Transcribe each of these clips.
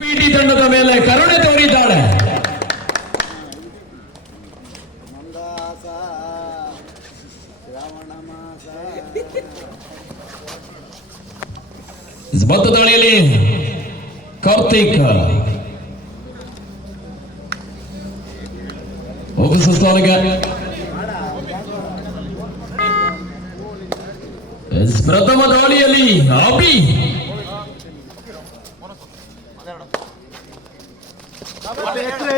PT ತಂಡದ ಮೇಲೆ ಕರುಣೆ ತೋರಿದ್ದಾಳೆ ಮತ್ತು ದಾಳಿಯಲ್ಲಿ ಕಾರ್ತಿಕ್. ಪ್ರಥಮ ದಾಳಿಯಲ್ಲಿ ಅಭಿ ಎತ್ತರ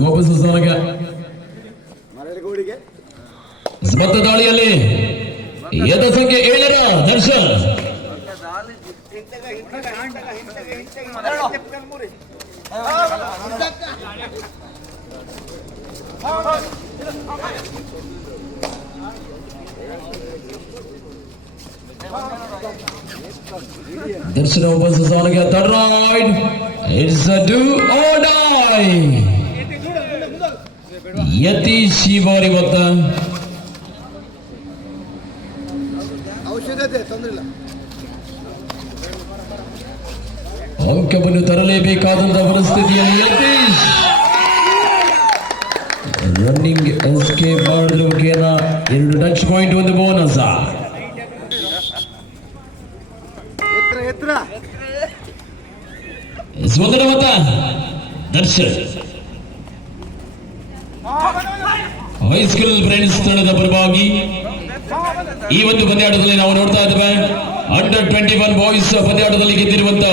ವಾಪಸ್ ಸ್ಥಾನಕ್ಕೆ ಮರಳಿಗೋಡಿಗೆ ಮತ್ತೆ ದಾಳಿಯಲ್ಲಿ ಎದ ಸಂಖ್ಯೆ ಏಳರ ದರ್ಶನ್ ದರ್ಶನ ವಾಪಸ್ ಸ್ಥಾನಕ್ಕೆ third raid it's a do or die Yatish ಈ ಬಾರಿ ಗೊತ್ತಾ ಔಷಧತೆ ತೊಂದ್ರೆ ಇಲ್ಲ ಅಂಕವನ್ನು ತರಲೇಬೇಕಾದಂತಹ ಪರಿಸ್ಥಿತಿಯಲ್ಲಿ ಯತೀಶ್ ರನ್ನಿಂಗ್ ಎಸ್ಕೇಪ್ ಮಾಡಲು ಕೇನ ಎರಡು ಟಚ್ ಪಾಯಿಂಟ್ ಒಂದು ಬೋನಸ್ ಮತ ದರ್ಶನ್ ಹೈಸ್ಕೂಲ್ ಫ್ರೆಂಡ್ಸ್ ತಂಡದ ಪರವಾಗಿ ಈ ಒಂದು ಪಂದ್ಯಾಟದಲ್ಲಿ ನಾವು ನೋಡ್ತಾ ಇದ್ದೇವೆ. ಅಂಡರ್ ಟ್ವೆಂಟಿ ಒನ್ ಬಾಯ್ಸ್ ಪಂದ್ಯಾಟದಲ್ಲಿ ಗೆದ್ದಿರುವಂತ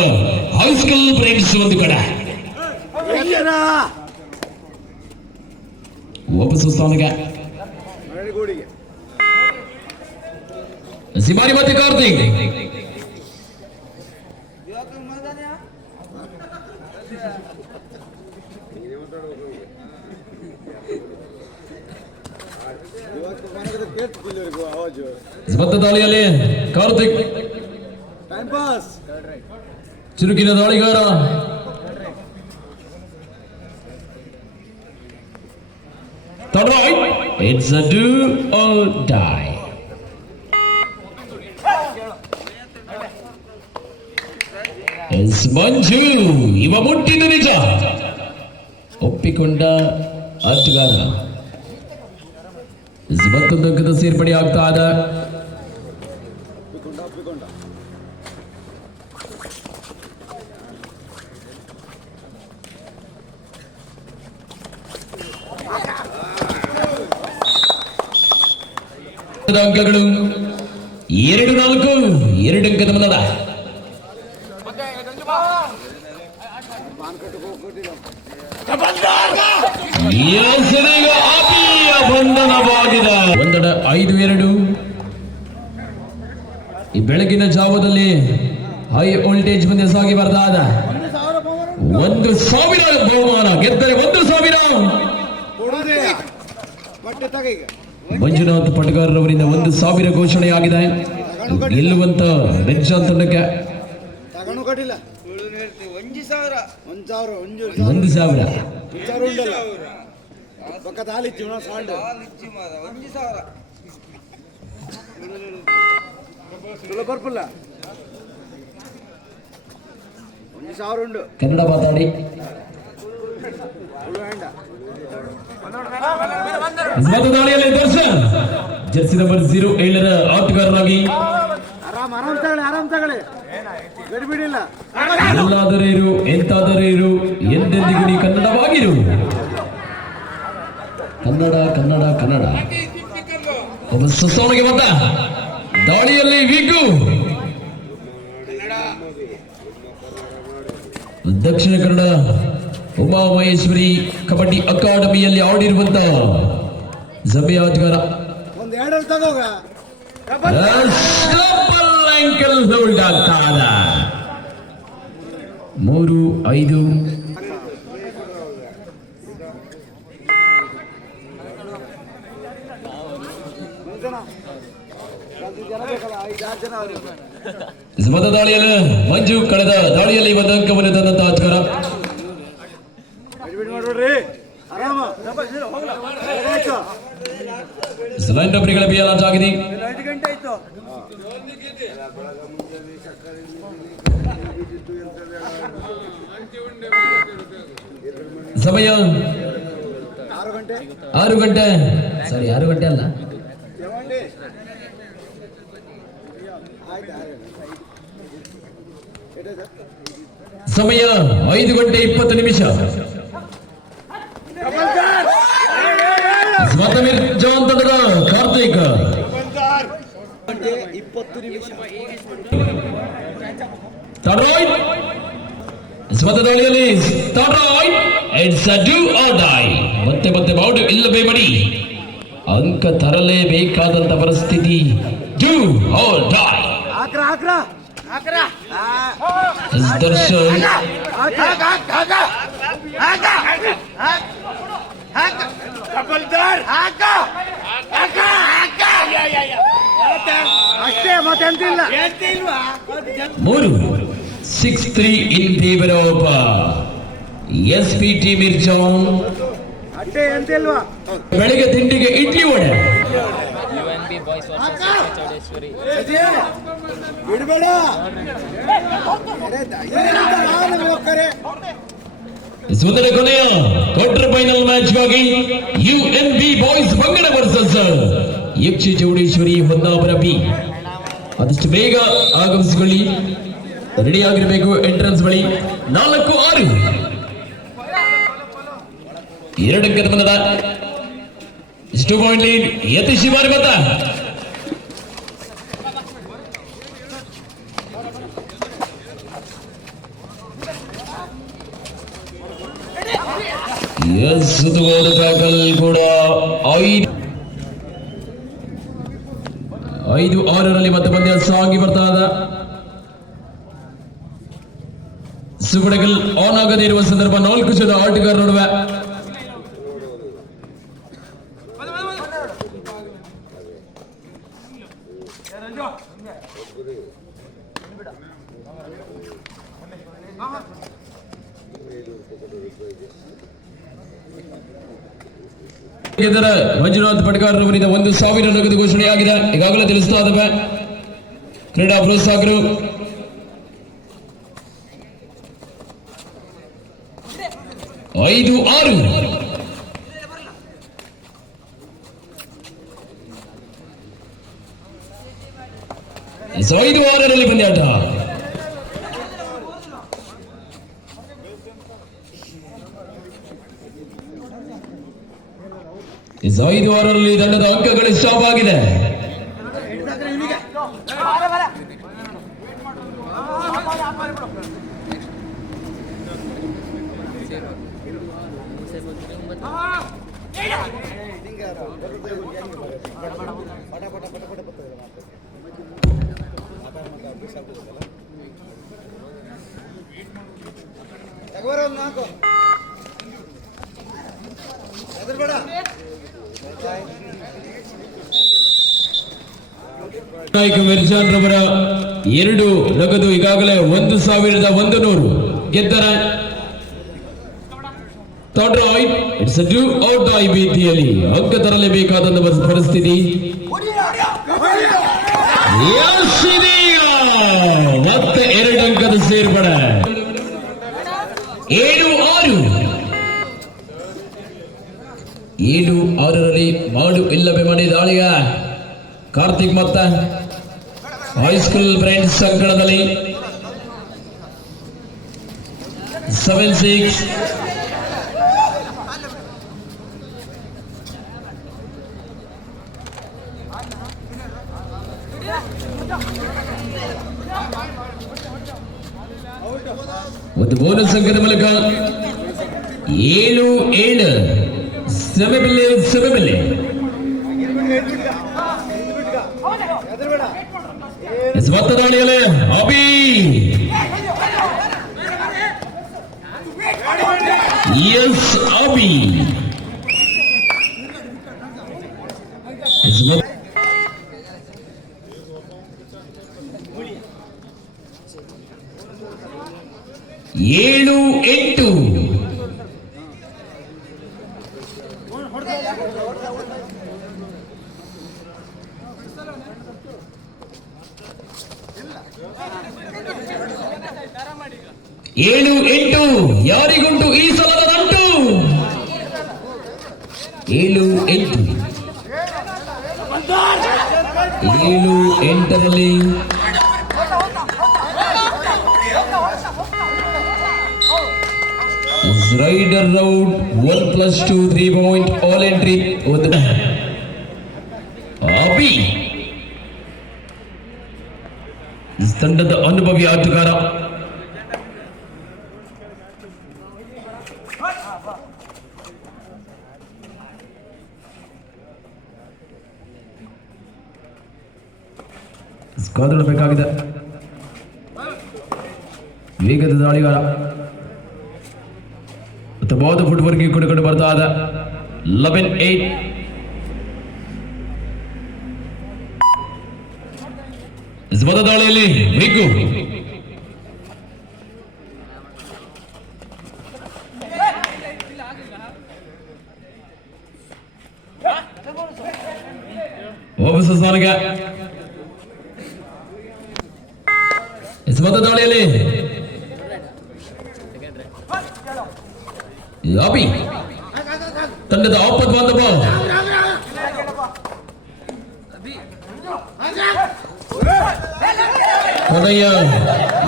ಹೈಸ್ಕೂಲ್ ಫ್ರೆಂಡ್ಸ್ ಒಂದು ಕಡೆ. ವಾಪಸ್ ಸ್ಥಾನಕ್ಕೆ ಸಿಮಾರಿ ಮತ್ತೆ ಕಾರ್ತಿಕ್. ಇವತ್ತು ಮನೆಗೆ ಕೇಳ್ತಿಲ್ಲವರೆಗೂ ಆವಾಜು ಮತ್ತೆ ದಾಳಿಯಲ್ಲಿ Karthik time pass ಚುರುಕಿನ ದಾಳಿಗಾರ it's a do or die S Manju ಇವ ಮುಟ್ಟಿದ ನಿಜ ಒಪ್ಪಿಕೊಂಡ ಆಟಗಾರ ಎಸ್ ಮತ್ತೊಂದು ಅಂಕದ ಸೇರ್ಪಡೆ ಆಗ್ತಾ ಇದೆ ಒಪ್ಪಿಕೊಂಡ ಒಪ್ಪಿಕೊಂಡ ಅಂಕಗಳು ಎರಡು ನಾಲ್ಕು ಎರಡು ಅಂಕದ ಮುನ್ನಡ ಎಸೆದೀಗ ಅಪಿಯ ಐದು ಎರಡು ಈ ಬೆಳಗಿನ ಜಾವದಲ್ಲಿ ಹೈ ವೋಲ್ಟೇಜ್ ಮುಂದೆ ಸಾಗಿ ಬರ್ತಾ ಇದೆ ಒಂದು ಸಾವಿರ ಬಹುಮಾನ, ಗೆದ್ದರೆ ಒಂದು ಸಾವಿರ. ಮಂಜುನಾಥ್ ಪಟಗಾರರವರಿಂದ ಒಂದು ಸಾವಿರ ಘೋಷಣೆಯಾಗಿದೆ. ಗೆಲ್ಲುವಂತ ಮೆನ್ಷನ್ ತಂಡಕ್ಕೆ ಒಂಜಿ ಸಾವಿರ. ಒಂದ್ ಸಾವಿರ ಒಂದು ಒಂದು ಸಾವಿರ. ಒಂದ್ ಸಾವಿರ ಉಂಟಲ್ಲ? ಪಕ್ಕದ ಹಾಲಿಚ್ಚು ಸಾಲ್ಡ್ ಮಾರ ಒಂಜಿ ಸಾವಿರ. ಬರ್ಪಲ್ಲ ಒಂದು ಸಾವಿರ ಉಂಡು. ಕನ್ನಡ ಮಾತಾಡಿ. ಮತದಾಳಿಯಲ್ಲಿ ದರ್ಶನ್ ಜರ್ಸಿ ನಂಬರ್ ಜೀರೋ ಏಳರ ಆಟಗಾರರಾಗಿ ಆರಾಮ್ ಆರಾಮ್ ತಗೊಳ್ಳಿ ಆರಾಮ್ ತಗೊಳ್ಳಿ. ಎಲ್ಲಾದರೂ ಇರು ಎಂತಾದರೆ ಇರು ಎಂದೆಂದಿಗೂ ನೀ ಕನ್ನಡವಾಗಿರು. ಕನ್ನಡ ಕನ್ನಡ ಕನ್ನಡ. ಒಬ್ಬ ಸುಸ್ತವನಿಗೆ ಬಂದ. ದಾಳಿಯಲ್ಲಿ ವಿಗ್ಗು ದಕ್ಷಿಣ ಕನ್ನಡ ಉಮಾ ಮಹೇಶ್ವರಿ ಕಬಡ್ಡಿ ಅಕಾಡೆಮಿಯಲ್ಲಿ ಆಡಿರುವಂತ ಹೋಲ್ಡ್ ಆಗ್ತಾ ಇದೆ ಮೂರು ಐದು. ಮೊದಲ ದಾಳಿಯಲ್ಲಿ ಮಂಜು ಕಳೆದ ದಾಳಿಯಲ್ಲಿ ಒಂದು ಅಂಕವನ್ನು ತಂದಂತ ಅಚ್ಕರ ಲೈನ್ ಡಬ್ರಿಗಳ ಬಿಯಲ್ ಸಮಯ ಆರು ಗಂಟೆ ಆರು ಗಂಟೆ ಸಾರಿ ಆರು ಗಂಟೆ ಅಲ್ಲ ತಗೊಂಡಿ ಆಯ್ತು ಆಯ್ತು ಎಷ್ಟಾಯ್ತು? ಸಮಯ ಐದು ಗಂಟೆ ಇಪ್ಪತ್ತು ನಿಮಿಷ ಮತ್ತೊಮ್ಮೆ ಜವಾನ್ ತಂಡದ ಕಾರ್ತಿಕ್ ಗಂಟೆ ಇಪ್ಪತ್ತು ನಿಮಿಷ ತಡ್ರಾಯ್ಟ್ ಸ್ವತ ದಾಳಿಯಲ್ಲಿ ತಡ್ರಾಯ್ಟ್ it's a do or die ಮತ್ತೆ ಮತ್ತೆ ಬೌಡ್ ಇಲ್ಲವೇ ಮಡಿ. ಅಂಕ ತರಲೇಬೇಕಾದಂತ ಪರಿಸ್ಥಿತಿ. Do or die Darshan. ಅಷ್ಟೇ ಮತ್ತೆಂತಿಲ್ಲ ಮೂರು. Six three in favour of S P T ಮಿರ್ಚೌನ್ ಬೆಳಿಗ್ಗೆ ತಿಂಡಿಗೆ ಇಡ್ಲಿ ವಡೆ. ಸುಂದರ ಕೊನೆಯ ಕ್ವಾರ್ಟರ್ ಫೈನಲ್ ಮ್ಯಾಚ್ಗಾಗಿ ಯು ಎನ್ ಬಿ ಬಾಯ್ಸ್ ಬಂಗಡ ವರ್ಸಸ್. ಯಕ್ಷಿ ಚೌಡೇಶ್ವರಿ ಹೊನ್ನಾವರ ಬಿ ಆದಷ್ಟು ಬೇಗ ಆಗಮಿಸಿಕೊಳ್ಳಿ. ರೆಡಿ ಆಗಿರಬೇಕು ಎಂಟ್ರೆನ್ಸ್ ಬಳಿ. ನಾಲ್ಕು ಆರು. ಎರಡು ಅಂಕದ ಬಂದದ ಇಷ್ಟು ಪಾಯಿಂಟ್ ಲೀಡ್ ಯತಿ ಶಿವಾರಿ ಮತ ಎಸ್ ಸುತ್ತುಗೋಡು ಟ್ಯಾಕಲ್ ಕೂಡ ಐದು ಐದು ಆರರಲ್ಲಿ ಮತ್ತೆ ಪಂದ್ಯ ಸಾಗಿ ಬರ್ತಾ ಇದ್ದ ಸುಗುಡಗಲ್ ಆನ್ ಆಗದೇ ಇರುವ ಸಂದರ್ಭ ನಾಲ್ಕು ಜನ ಆಟಗಾರ ನಡುವೆ ಇದರ ಮಂಜುನಾಥ್ ಪಡ್ಕಾರ್ ಅವರಿಂದ ಒಂದು ಸಾವಿರ ನಗದು ಘೋಷಣೆಯಾಗಿದೆ. ಈಗಾಗಲೇ ತಿಳಿಸ್ತಾ ಇದ್ದಾವೆ. ಕ್ರೀಡಾ ಪ್ರೋತ್ಸಾಹಕರು. ಐದು ಆರು. ಐದು ಆರರಲ್ಲಿ ಪಂದ್ಯಾಟ ಎಸ್, ಐದು ಓವರಲ್ಲಿ ತಂಡದ ಅಂಕಗಳು ಸ್ಟಾಪ್ ಆಗಿದೆ ಹೆದರ್ಬೇಡ ನಾಯಕ ಮಿರ್ಜಾನ್ ರವರ ಎರಡು ನಗದು ಈಗಾಗಲೇ ಒಂದು ಸಾವಿರದ ಒಂದು ನೂರು ಗೆದ್ದರ ಇಟ್ಸ್ ಅಂಕ ತರಲೇಬೇಕಾದಂತಹ ಪರಿಸ್ಥಿತಿ? ಮತ್ತೆ ಎರಡು ಅಂಕದ ಸೇರ್ಪಡೆ. ಏಳು ಆರು. ಏಳು ಆರರಲ್ಲಿ ಮಾಡು ಇಲ್ಲವೇ ಮಾಡಿ ದಾಳಿಯ ಕಾರ್ತಿಕ್ ಮೊತ್ತ ಹೈಸ್ಕೂಲ್ ಫ್ರೆಂಡ್ಸ್ ಸಂಕಣದಲ್ಲಿ ಸೆವೆನ್ ಸಿಕ್ಸ್ ಒಂದು ಬೋನಸ್ ಅಂಕದ ಮೂಲಕ ಏಳು ಏಳು ಸೆಮೆಬಿಲ್ಲೆ ಸೆಮೆಬಿಲ್ಲೆ ಎಸ್ ಮತ್ತೆ ದಾಳಿಯಲ್ಲಿ ಅಬಿ ಎಸ್ ಅಬಿ ಎಸ್ ಮತ್ತೆ- ಏಳು ಎಂಟು ಏಳು ಎಂಟರಲ್ಲಿ raider round one plus two three point all entry ಒಂದು ಅಬಿ ತಂಡದ ಅನುಭವಿ ಆಟಗಾರ ಕಾದುಡಬೇಕಾಗಿದೆ ವೇಗದ ದಾಳಿಗಾರ ಉತ್ತಮವಾದ ಫುಟ್ವರ್ಕ್ ಕೊಡುಕೊಂಡು ಬರ್ತಾ ಇದ್ದ ಲೆವೆನ್ ಏಟ್ ಮೊದ ದಾಳಿಯಲ್ಲಿ ಮಿಗ್ಗು ವಾಪಸ್ ಸ್ಥಾನಕ್ಕೆ ಮೊದ ದಾಳಿಯಲ್ಲಿ. ಲಾಬಿ. ತಂಡದ ಆಪತ್ ಬಾಂಧವ ಕೊನೆಯ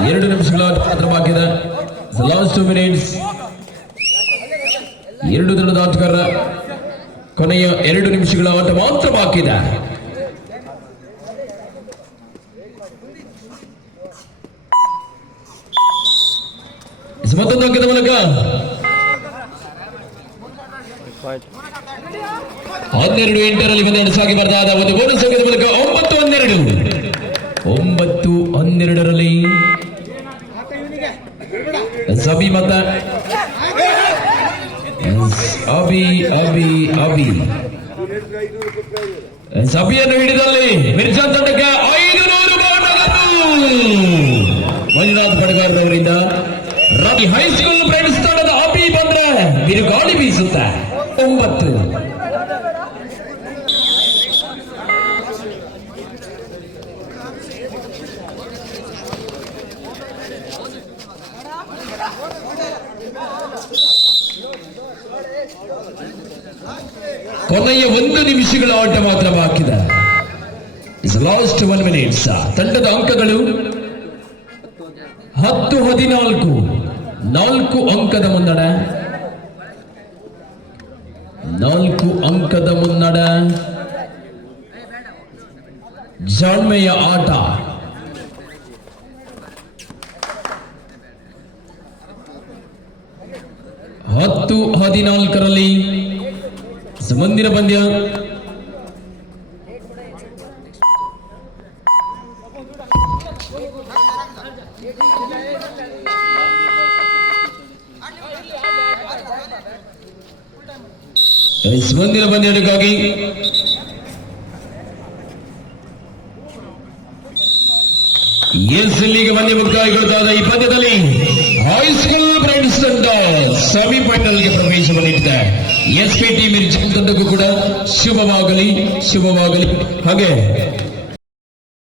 ಎರಡು ನಿಮಿಷಗಳ ಮಾತ್ರ ಬಾಕಿದೆ ಲಾಸ್ಟ್ ಟು ಮಿನಿಟ್ಸ್ ಎರಡು ದಿನದ ಆಟಗಾರರ ಕೊನೆಯ ಎರಡು ನಿಮಿಷಗಳ ಆಟ ಮಾತ್ರ ಬಾಕಿ ಮತ್ತೊಂದು ಅಂಕದ ಮೂಲಕ ಹನ್ನೆರಡು ಎಂಟರಲ್ಲಿ ಒಂದು ಸಾಗಿ ಬರ್ತಾ ಇದೆ ಒಂದು ಬೋನಸ್ ಸಂಖ್ಯೆಯ ಮೂಲಕ ಒಂಬತ್ತು ಹನ್ನೆರಡು ಒಂಬತ್ತು ಹನ್ನೆರಡರಲ್ಲಿ ಸಬಿ ಮತ ಅಬಿ ಅಬಿ ಅಬಿ ಸಬಿಯನ್ನು ಹಿಡಿದಲ್ಲಿ ಮಿರ್ಜಾ ತಂಡಕ್ಕೆ ಐದು ನೂರು ಮಂಜುನಾಥ್ ರವಿ ಹೈಸ್ಕೂಲ್ ಫ್ರೆಂಡ್ಸ್ ತಂಡದ ಅಬಿ ಬಂದ್ರೆ ಬಿರುಗಾಳಿ ಬೀಸುತ್ತೆ? ಒಂಬತ್ತು ಕೊನೆಯ ಒಂದು ನಿಮಿಷಗಳ ಆಟ ಮಾತ್ರ ಬಾಕಿದೆ. ಲಾಸ್ಟ್ ಒನ್ ಮಿನಿಟ್ಸ್ ತಂಡದ ಅಂಕಗಳು ಹತ್ತು ಹದಿನಾಲ್ಕು. ನಾಲ್ಕು ಅಂಕದ ಮುನ್ನಡ. ನಾಲ್ಕು ಅಂಕದ ಮುನ್ನಡ. ಜಾಣ್ಮೆಯ ಆಟ. ಹತ್ತು ಹದಿನಾಲ್ಕರಲ್ಲಿ ಮುಂದಿನ ಪಂದ್ಯ. ಎಸ್, ಮುಂದಿನ ಎಸ್ ಇಲ್ಲಿಗೆ ಪಂದ್ಯ ಮುಕ್ತಾಯಗೊಳ್ತಾದ ಈ ಪಂದ್ಯದಲ್ಲಿ ಹೈಸ್ಕೂಲ್ ಫ್ರೆಂಡ್ಸ್ ತಂಡ ಸೆಮಿಫೈನಲ್ಗೆ ಪ್ರವೇಶವನ್ನಿಟ್ಟಿದೆ ಎಸ್ ಪಿ ಟಿ ಮಿರ್ಜಿ ತಂಡಕ್ಕೂ ಕೂಡ ಶುಭವಾಗಲಿ ಶುಭವಾಗಲಿ. ಹಾಗೆ